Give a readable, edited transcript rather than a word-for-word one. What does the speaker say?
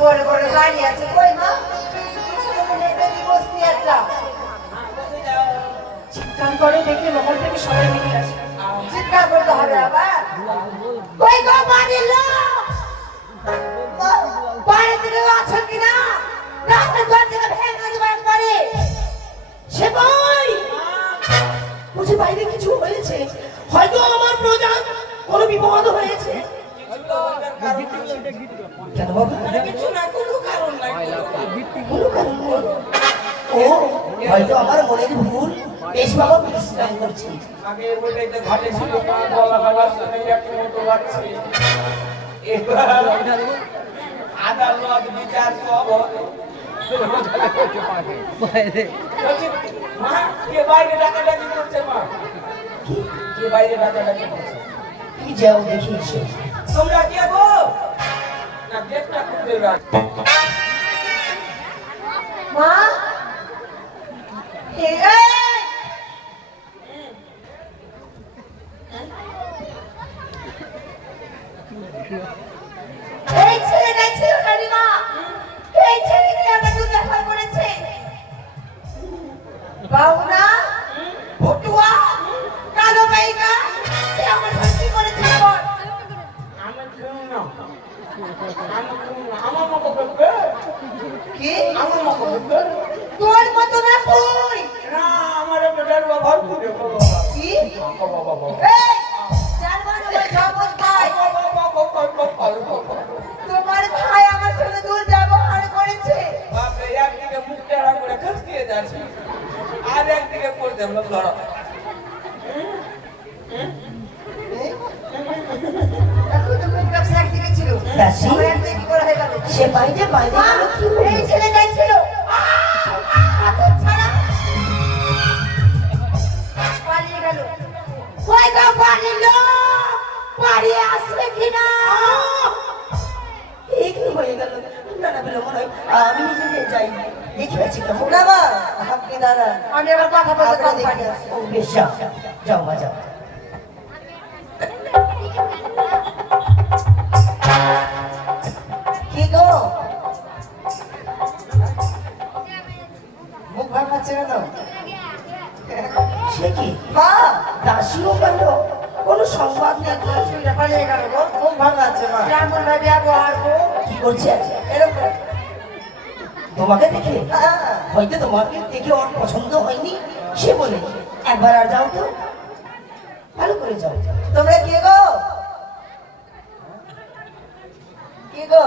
বড় বড় গাড়ি আছে কই মা বসতি একটা চিৎকার করে দেখলে মহল থেকে সবাই বেরিয়ে আসে। চিৎকার করতে হবে আবার কই গো বাড়ির লোক বাড়িতে কেউ আছো কিনা রাস্তার দরজাটা ভেঙে দেবো একবারে সে ভাই বুঝি বাইরে কিছু হয়েছে, হয়তো আমার প্রজা কোনো বিপদ হয়েছে। কেন বাবা? কিছু না কোনো কারণ নাই কোনো কারণ নেই। ও হয়তো আমার মনের ভুল। বেশ বাবা বিশ্রাম করছি। আগে ওইটাইতে ঘাটে ছিল গলা গলার সঙ্গে একটু মতো লাগছে এবার আদালত বিচার সব হবে বলছি, মা কে বাইরে ডাকাডাকি করছে মা কে বাইরে ডাকাডাকি করছে কি যাও দেখি এসো। তোমরা কে গো না গেটটা খুলে রাখ মা এই এই ছেলেটা ছিল কালিমা এই ছেলেটা আমার দুধ ব্যবহার করেছে বাউনা ফটুয়া কালো বাইকা এ আমার হাসি করেছে বল আমি কেউ না আমার মতো করবে কি আমার মতো করবে তোর মতো না তুই না আমার বেটার ব্যবহার করে কি বাবা এই জানবার আমার জবস ভাই তোমার ভাই আমার সঙ্গে দূর ব্যবহার করেছে বাপরে একদিকে মুখ টেরা করে খসকিয়ে যাচ্ছে আর একদিকে করতে হলো ধরো এখন তো খুব ব্যবসা একদিকে ছিল দাসী? আমার একদিকে কি করে হয়ে গেল সে বাইরে বাইরে মা, গেল কি হলো? এই ছেলেটাই ছিল হাত ছাড়া পালিয়ে গেল কই গো পালিল বাড়ি আসবে কিনা এই কি হয়ে গেল? না না বলে মনে হয় আমি নিজে যে যাই দেখি আছি কেমন। না মা আপনি দাঁড়ান আমি এবার কথা বলতে আমরা কোম্পানি দেখি। আছে ও বেশ যাও যাও মা যাও। কি গো মুখ ভাঙাচ্ছে কেন সে কি মা দাসীও গেল, কোনো সংবাদ নেই তো। শুনতে পালিয়ে গেল গো মুখ ভাঙাচ্ছে মা কেমন ভাবে ব্যবহার গো কি করছে এরকম তোমাকে দেখে? হয়তো তোমাকে দেখে ওর পছন্দ হয়নি সে বলে। একবার আর যাও তো, ভালো করে যাও। তোমরা কে গো কি গো